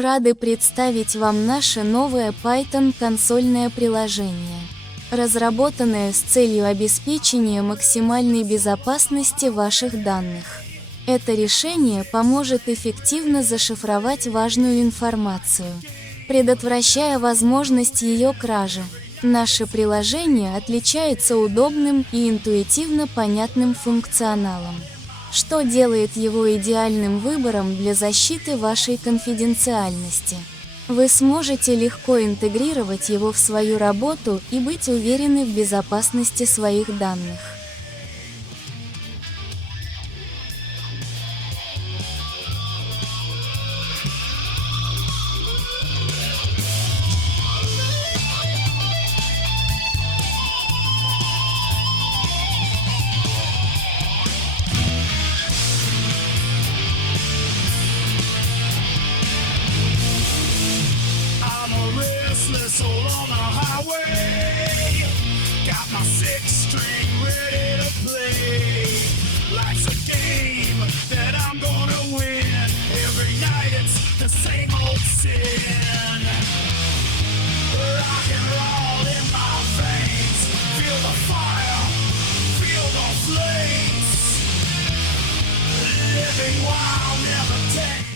Рады представить вам наше новое Python консольное приложение, разработанное с целью обеспечения максимальной безопасности ваших данных. Это решение поможет эффективно зашифровать важную информацию, предотвращая возможность ее кражи. Наше приложение отличается удобным и интуитивно понятным функционалом, что делает его идеальным выбором для защиты вашей конфиденциальности. Вы сможете легко интегрировать его в свою работу и быть уверены в безопасности своих данных. Soul on the highway, got my six-string ready to play. Life's a game that I'm gonna win. Every night it's the same old sin. Rock and roll in my veins. Feel the fire, feel the flames. Living wild, never take.